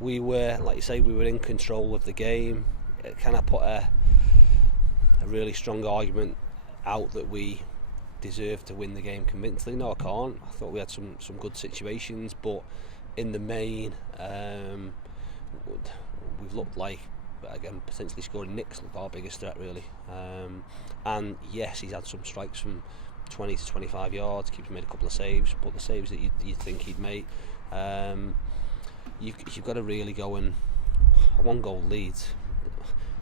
we were, like you say, we were in control of the game. It kind of put a really strong argument out that we deserved to win the game convincingly. No, I can't. I thought we had some good situations, but in the main, we've looked like, again, potentially scoring. Nick's looked our biggest threat, really. And yes, he's had some strikes from 20 to 25 yards, keeps made a couple of saves, but the saves that you'd think he'd make, you've got to really go, and a 1-goal lead,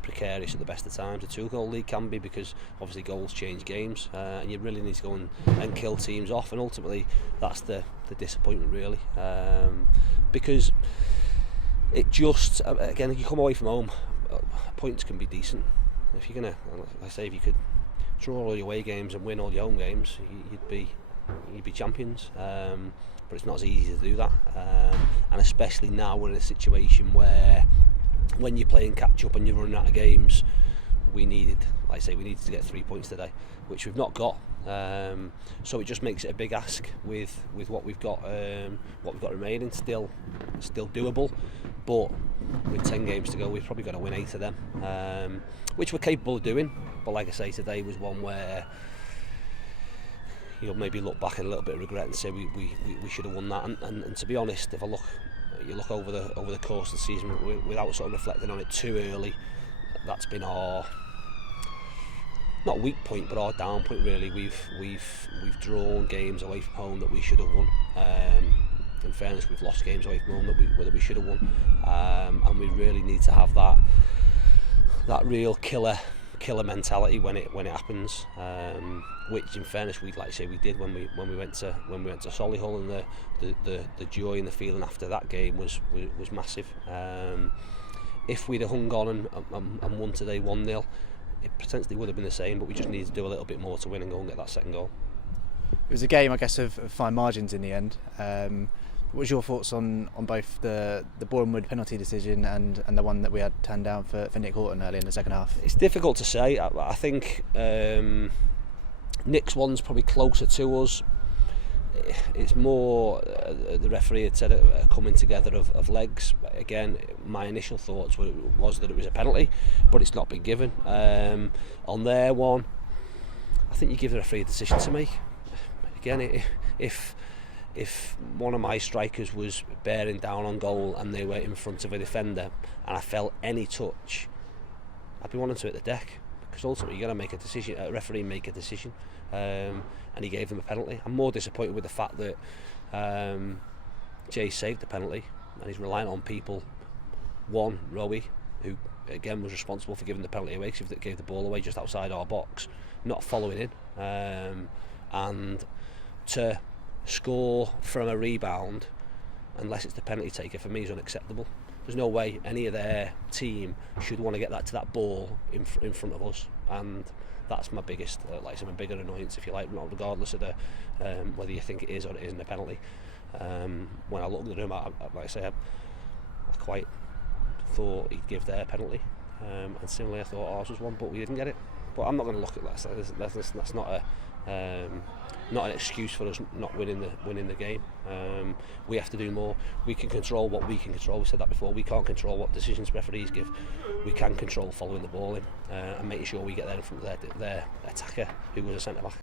precarious at the best of times. A 2-goal lead can be, because obviously goals change games, and you really need to go and kill teams off, and ultimately that's the disappointment, really, because it just, again, you come away from home, points can be decent. If you're gonna, like I say, if you could draw all your away games and win all your home games, you'd be champions. But it's not as easy to do that, and especially now we're in a situation where, when you're playing catch up and you're running out of games, we needed to get 3 points today, which we've not got. So it just makes it a big ask with what we've got remaining. Still doable, but with 10 games to go, we've probably got to win 8 of them, which we're capable of doing. But like I say, today was one where you'll maybe look back in a little bit of regret and say we should have won that. And to be honest, if you look over the course of the season, without sort of reflecting on it too early, that's been our, not weak point, but our down point, really. We've drawn games away from home that we should have won. In fairness, we've lost games away from home that we should have won, and we really need to have that real killer mentality when it happens. Which, in fairness, we did when we went to Solihull, and the joy and the feeling after that game was massive. If we'd have hung on and won today 1-0, it potentially would have been the same, but we just needed to do a little bit more to win and go and get that second goal. It was a game, I guess, of fine margins in the end. What was your thoughts on both the Boreham Wood penalty decision and the one that we had turned down for Nick Horton early in the second half? It's difficult to say. I think Nick's one's probably closer to us. It's more, the referee had said, a coming together of legs. Again, my initial thoughts was that it was a penalty, but it's not been given. On their one, I think you give the referee a decision to make. Again, if one of my strikers was bearing down on goal and they were in front of a defender and I felt any touch, I'd be wanting to hit the deck, because ultimately you've got to make a decision, a referee make a decision, and he gave them a penalty. I'm more disappointed with the fact that Jay saved the penalty, and he's relying on people. One, Rowie, who again was responsible for giving the penalty away, because he gave the ball away just outside our box, not following in, and to score from a rebound, unless it's the penalty taker, for me is unacceptable. There's no way any of their team should want to get to that ball in front of us, and that's my biggest, my bigger annoyance, if you like, regardless of whether you think it is or it isn't a penalty. When I looked at him, I quite thought he'd give their penalty, and similarly I thought ours was one, but we didn't get it. But I'm not going to look at that. That's not an excuse for us not winning the game. We have to do more. We can control what we can control. We said that before. We can't control what decisions referees give. We can control following the ball in, and making sure we get there in front of their attacker, who was a centre back.